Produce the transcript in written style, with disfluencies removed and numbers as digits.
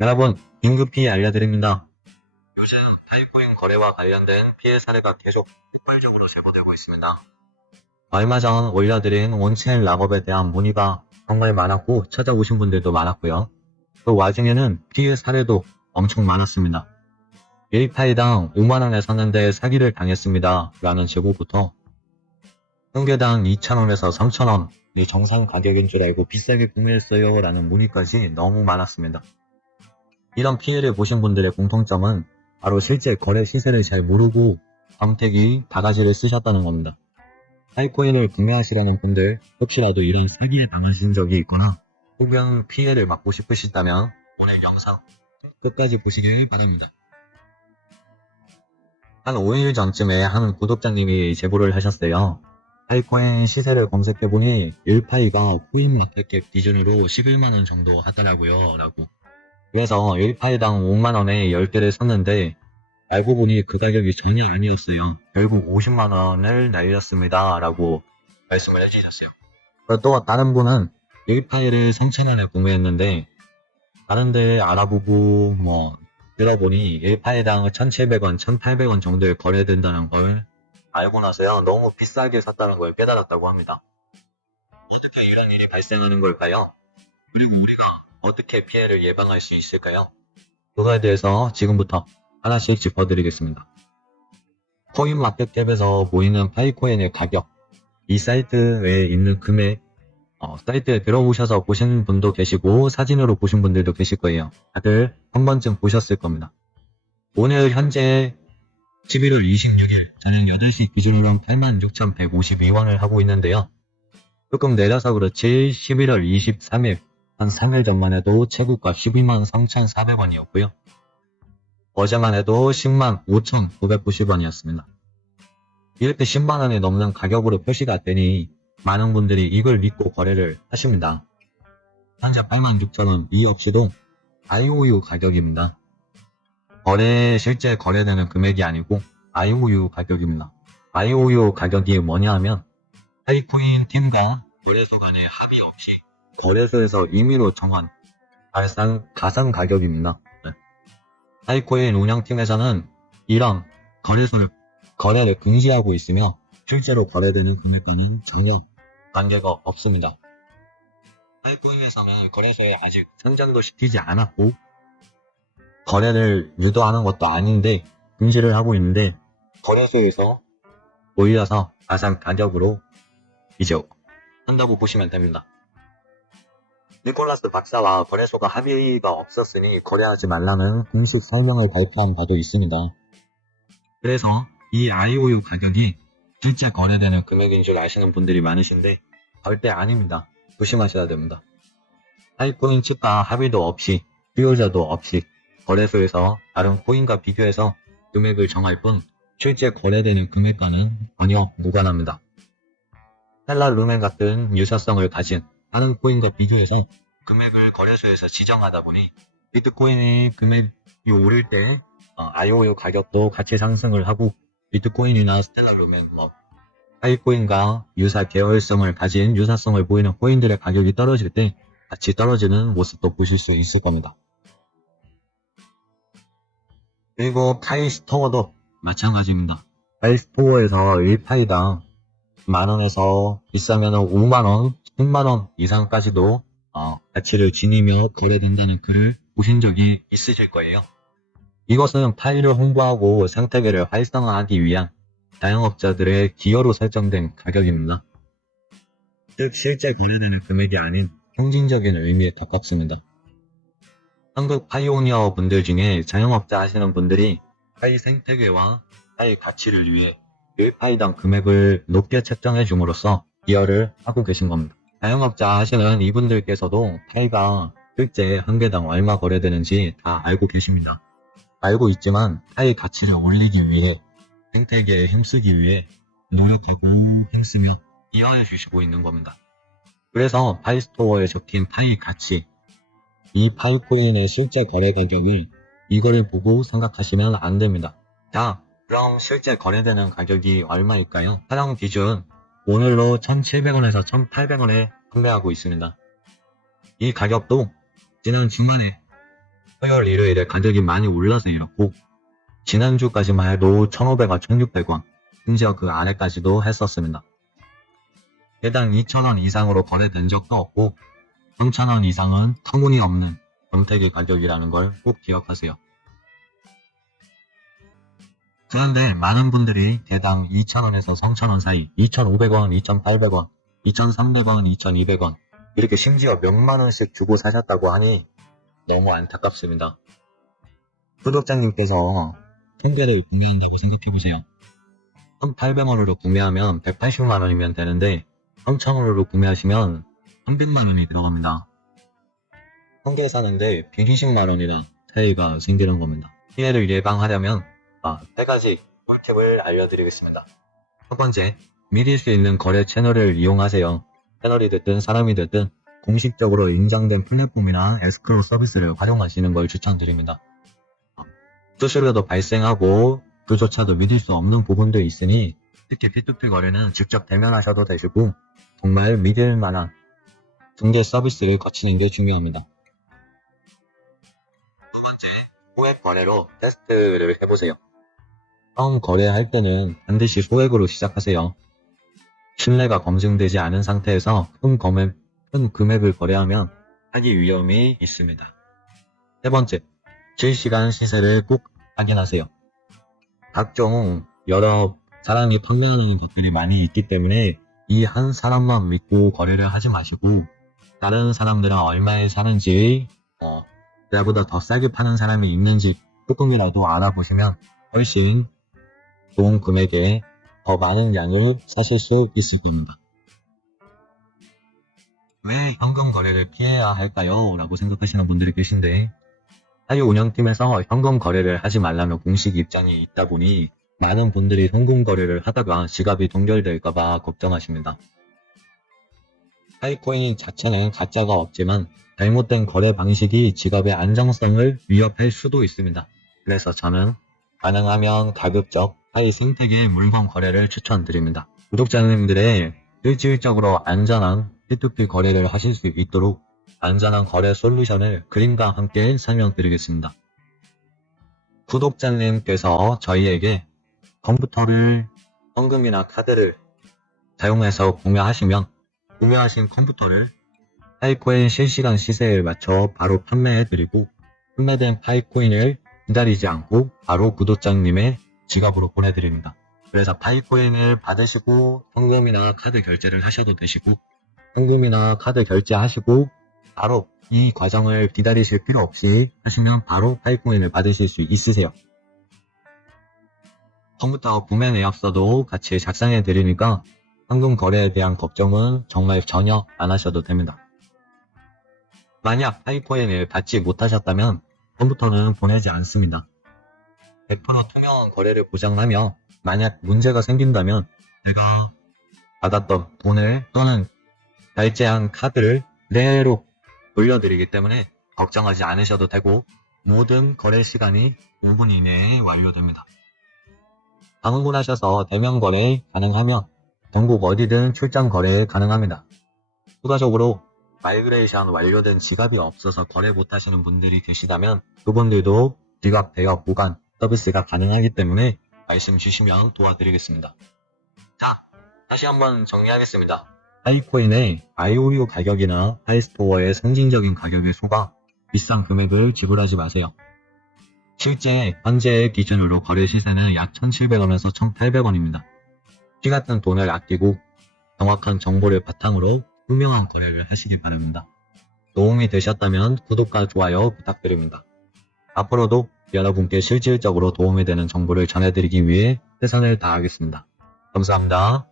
여러분, 긴급히 알려드립니다. 요즘 타이코인 거래와 관련된 피해 사례가 계속 폭발적으로 제보되고 있습니다. 얼마 전 올려드린 온체인 락업에 대한 문의가 정말 많았고 찾아오신 분들도 많았고요. 그 와중에는 피해 사례도 엄청 많았습니다. 1파이당 5만원에 샀는데 사기를 당했습니다. 라는 제보부터 한 개당 2,000원에서 3,000원이 정상 가격인 줄 알고 비싸게 구매했어요. 라는 문의까지 너무 많았습니다. 이런 피해를 보신 분들의 공통점은 바로 실제 거래 시세를 잘 모르고 광택이 바가지를 쓰셨다는 겁니다. 타이코인을 구매하시려는 분들, 혹시라도 이런 사기에 당하신 적이 있거나 혹은 피해를 막고 싶으시다면 오늘 영상 끝까지 보시길 바랍니다. 한 5일 전쯤에 한 구독자님이 제보를 하셨어요. 타이코인 시세를 검색해보니 1파이가 코인마켓캡 기준으로 11만원 정도 하더라고요. 라고. 그래서 1파이당 5만원에 10개를 샀는데 알고 보니 그 가격이 전혀 아니었어요. 결국 50만원을 날렸습니다. 라고 말씀을 해주셨어요. 그리고 또 다른 분은 1파이를 3,000원에 구매했는데 다른데 알아보고 들어보니 1파이당 1,700원, 1,800원 정도에 거래된다는 걸 알고 나서요. 너무 비싸게 샀다는 걸 깨달았다고 합니다. 어떻게 이런 일이 발생하는 걸까요? 그리고 우리가 어떻게 피해를 예방할 수 있을까요? 그거에 대해서 지금부터 하나씩 짚어드리겠습니다. 코인마켓캡에서 보이는 파이코인의 가격, 이 사이트에 있는 금액, 사이트에 들어오셔서 보신 분도 계시고 사진으로 보신 분들도 계실 거예요. 다들 한 번쯤 보셨을 겁니다. 오늘 현재 11월 26일 저녁 8시 기준으로는 86,152원을 하고 있는데요. 조금 내려서 그렇지 11월 23일 한 3일 전만 해도 최고가 12만 3,400원이었고요. 어제만 해도 10만 5,990원이었습니다. 이렇게 10만원이 넘는 가격으로 표시가 되니 많은 분들이 이걸 믿고 거래를 하십니다. 현재 86,000원 이 역시도 IOU 가격입니다. 실제 거래되는 금액이 아니고 IOU 가격입니다. IOU 가격이 뭐냐 하면 타이코인 팀과 거래소 간의 합의 없이 거래소에서 임의로 정한 가상 가격입니다. 타이코인 운영팀에서는 이런 거래를 금지하고 있으며 실제로 거래되는 금액과는 전혀 관계가 없습니다. 타이코인에서는 거래소에 아직 상장도 시키지 않았고 거래를 유도하는 것도 아닌데 금지를 하고 있는데 거래소에서 올려서 가상 가격으로 이제 한다고 보시면 됩니다. 니콜라스 박사와 거래소가 합의가 없었으니 거래하지 말라는 공식 설명을 발표한 바도 있습니다. 그래서 이 IOU 가격이 실제 거래되는 금액인 줄 아시는 분들이 많으신데 절대 아닙니다. 조심하셔야 됩니다. 타이코인 측과 합의도 없이 수요자도 없이 거래소에서 다른 코인과 비교해서 금액을 정할 뿐 실제 거래되는 금액과는 전혀 무관합니다. 스텔라 루멘 같은 유사성을 가진 다른 코인과 비교해서 금액을 거래소에서 지정하다 보니 비트코인이 금액이 오를 때 IOU 가격도 같이 상승을 하고 비트코인이나 스텔라 루멘, 타이코인과 유사 계열성을 가진 유사성을 보이는 코인들의 가격이 떨어질 때 같이 떨어지는 모습도 보실 수 있을 겁니다. 그리고 파이스토어도 마찬가지입니다. 파이스토어에서 1파이당 만원에서 비싸면 5만원, 10만원 이상까지도 가치를 지니며 거래된다는 글을 보신 적이 있으실 거예요. 이것은 파이를 홍보하고 생태계를 활성화하기 위한 자영업자들의 기여로 설정된 가격입니다. 즉 실제 거래되는 금액이 아닌 상징적인 의미에 가깝습니다. 한국 파이오니어 분들 중에 자영업자 하시는 분들이 파이 생태계와 파이 가치를 위해 1파이당 금액을 높게 책정해 줌으로써 기여를 하고 계신 겁니다. 자영업자 하시는 이분들께서도 파이가 실제 한 개당 얼마 거래되는지 다 알고 계십니다. 알고 있지만 파이 가치를 올리기 위해 생태계에 힘쓰기 위해 노력하고 힘쓰며 기여해 주시고 있는 겁니다. 그래서 파이스토어에 적힌 파이 가치, 이 파이코인의 실제 거래 가격이 이거를 보고 생각하시면 안 됩니다. 자, 그럼 실제 거래되는 가격이 얼마일까요? 사용 기준 오늘로 1,700원에서 1,800원에 판매하고 있습니다. 이 가격도 지난 주말에 토요일, 일요일에 가격이 많이 올라서였고 지난주까지만 해도 1,500원, 1,600원, 심지어 그 아래까지도 했었습니다. 개당 2,000원 이상으로 거래된 적도 없고 3,000원 이상은 터무니없는 정택의 가격이라는 걸 꼭 기억하세요. 그런데 많은 분들이 개당 2,000원에서 3,000원 사이, 2,500원, 2,800원, 2,300원, 2,200원 이렇게 심지어 몇만 원씩 주고 사셨다고 하니 너무 안타깝습니다. 구독자님께서 한 개를 구매한다고 생각해보세요. 1,800원으로 구매하면 180만 원이면 되는데 3,000원으로 구매하시면 300만 원이 들어갑니다. 한 개 사는데 120만 원이나 차이가 생기는 겁니다. 피해를 예방하려면 3가지 꿀팁을 알려드리겠습니다. 첫 번째, 믿을 수 있는 거래 채널을 이용하세요. 채널이 됐든 사람이 됐든 공식적으로 인정된 플랫폼이나 에스크로 서비스를 활용하시는 걸 추천드립니다. 수수료도 발생하고 그조차도 믿을 수 없는 부분도 있으니 특히 P2P 거래는 직접 대면하셔도 되시고 정말 믿을 만한 중개 서비스를 거치는 게 중요합니다. 두 번째, 소액 거래로 테스트를 해보세요. 처음 거래할 때는 반드시 소액으로 시작하세요. 신뢰가 검증되지 않은 상태에서 큰 금액을 거래하면 사기 위험이 있습니다. 세 번째, 실시간 시세를 꼭 확인하세요. 각종 여러 사람이 판매하는 것들이 많이 있기 때문에 이 한 사람만 믿고 거래를 하지 마시고 다른 사람들은 얼마에 사는지 나보다 더 싸게 파는 사람이 있는지 조금이라도 알아보시면 훨씬 좋은 금액에 더 많은 양을 사실 수 있을 겁니다. 왜 현금 거래를 피해야 할까요? 라고 생각하시는 분들이 계신데 사유 운영팀에서 현금 거래를 하지 말라는 공식 입장이 있다 보니 많은 분들이 현금 거래를 하다가 지갑이 동결될까봐 걱정하십니다. 파이코인 자체는 가짜가 없지만 잘못된 거래 방식이 지갑의 안정성을 위협할 수도 있습니다. 그래서 저는 가능하면 가급적 파이 생태계의 물건 거래를 추천드립니다. 구독자님들의 실질적으로 안전한 P2P 거래를 하실 수 있도록 안전한 거래 솔루션을 그림과 함께 설명드리겠습니다. 구독자님께서 저희에게 컴퓨터를 현금이나 카드를 사용해서 구매하시면 구매하신 컴퓨터를 파이코인 실시간 시세에 맞춰 바로 판매해드리고 판매된 파이코인을 기다리지 않고 바로 구독자님의 지갑으로 보내드립니다. 그래서 파이코인을 받으시고 현금이나 카드 결제를 하셔도 되시고 현금이나 카드 결제하시고 바로 이 과정을 기다리실 필요 없이 하시면 바로 파이코인을 받으실 수 있으세요. 컴퓨터 구매 내역서도 같이 작성해 드리니까 현금 거래에 대한 걱정은 정말 전혀 안 하셔도 됩니다. 만약 파이코인을 받지 못하셨다면 컴퓨터는 보내지 않습니다. 100% 투명한 거래를 보장하며 만약 문제가 생긴다면 제가 받았던 돈을 또는 결제한 카드를 그대로 돌려드리기 때문에 걱정하지 않으셔도 되고 모든 거래 시간이 5분 이내에 완료됩니다. 방문하셔서 대면 거래 가능하면 전국 어디든 출장 거래 가능합니다. 추가적으로 마이그레이션 완료된 지갑이 없어서 거래 못하시는 분들이 계시다면 그분들도 지갑 대여 보관 서비스가 가능하기 때문에 말씀 주시면 도와드리겠습니다. 자, 다시 한번 정리하겠습니다. 파이코인의 IOU 가격이나 파이스토어의 상징적인 가격에 속아 비싼 금액을 지불하지 마세요. 실제 현재의 기준으로 거래 시세는 약 1,700원에서 1,800원입니다. 피 같은 돈을 아끼고 정확한 정보를 바탕으로 투명한 거래를 하시기 바랍니다. 도움이 되셨다면 구독과 좋아요 부탁드립니다. 앞으로도 여러분께 실질적으로 도움이 되는 정보를 전해드리기 위해 최선을 다하겠습니다. 감사합니다.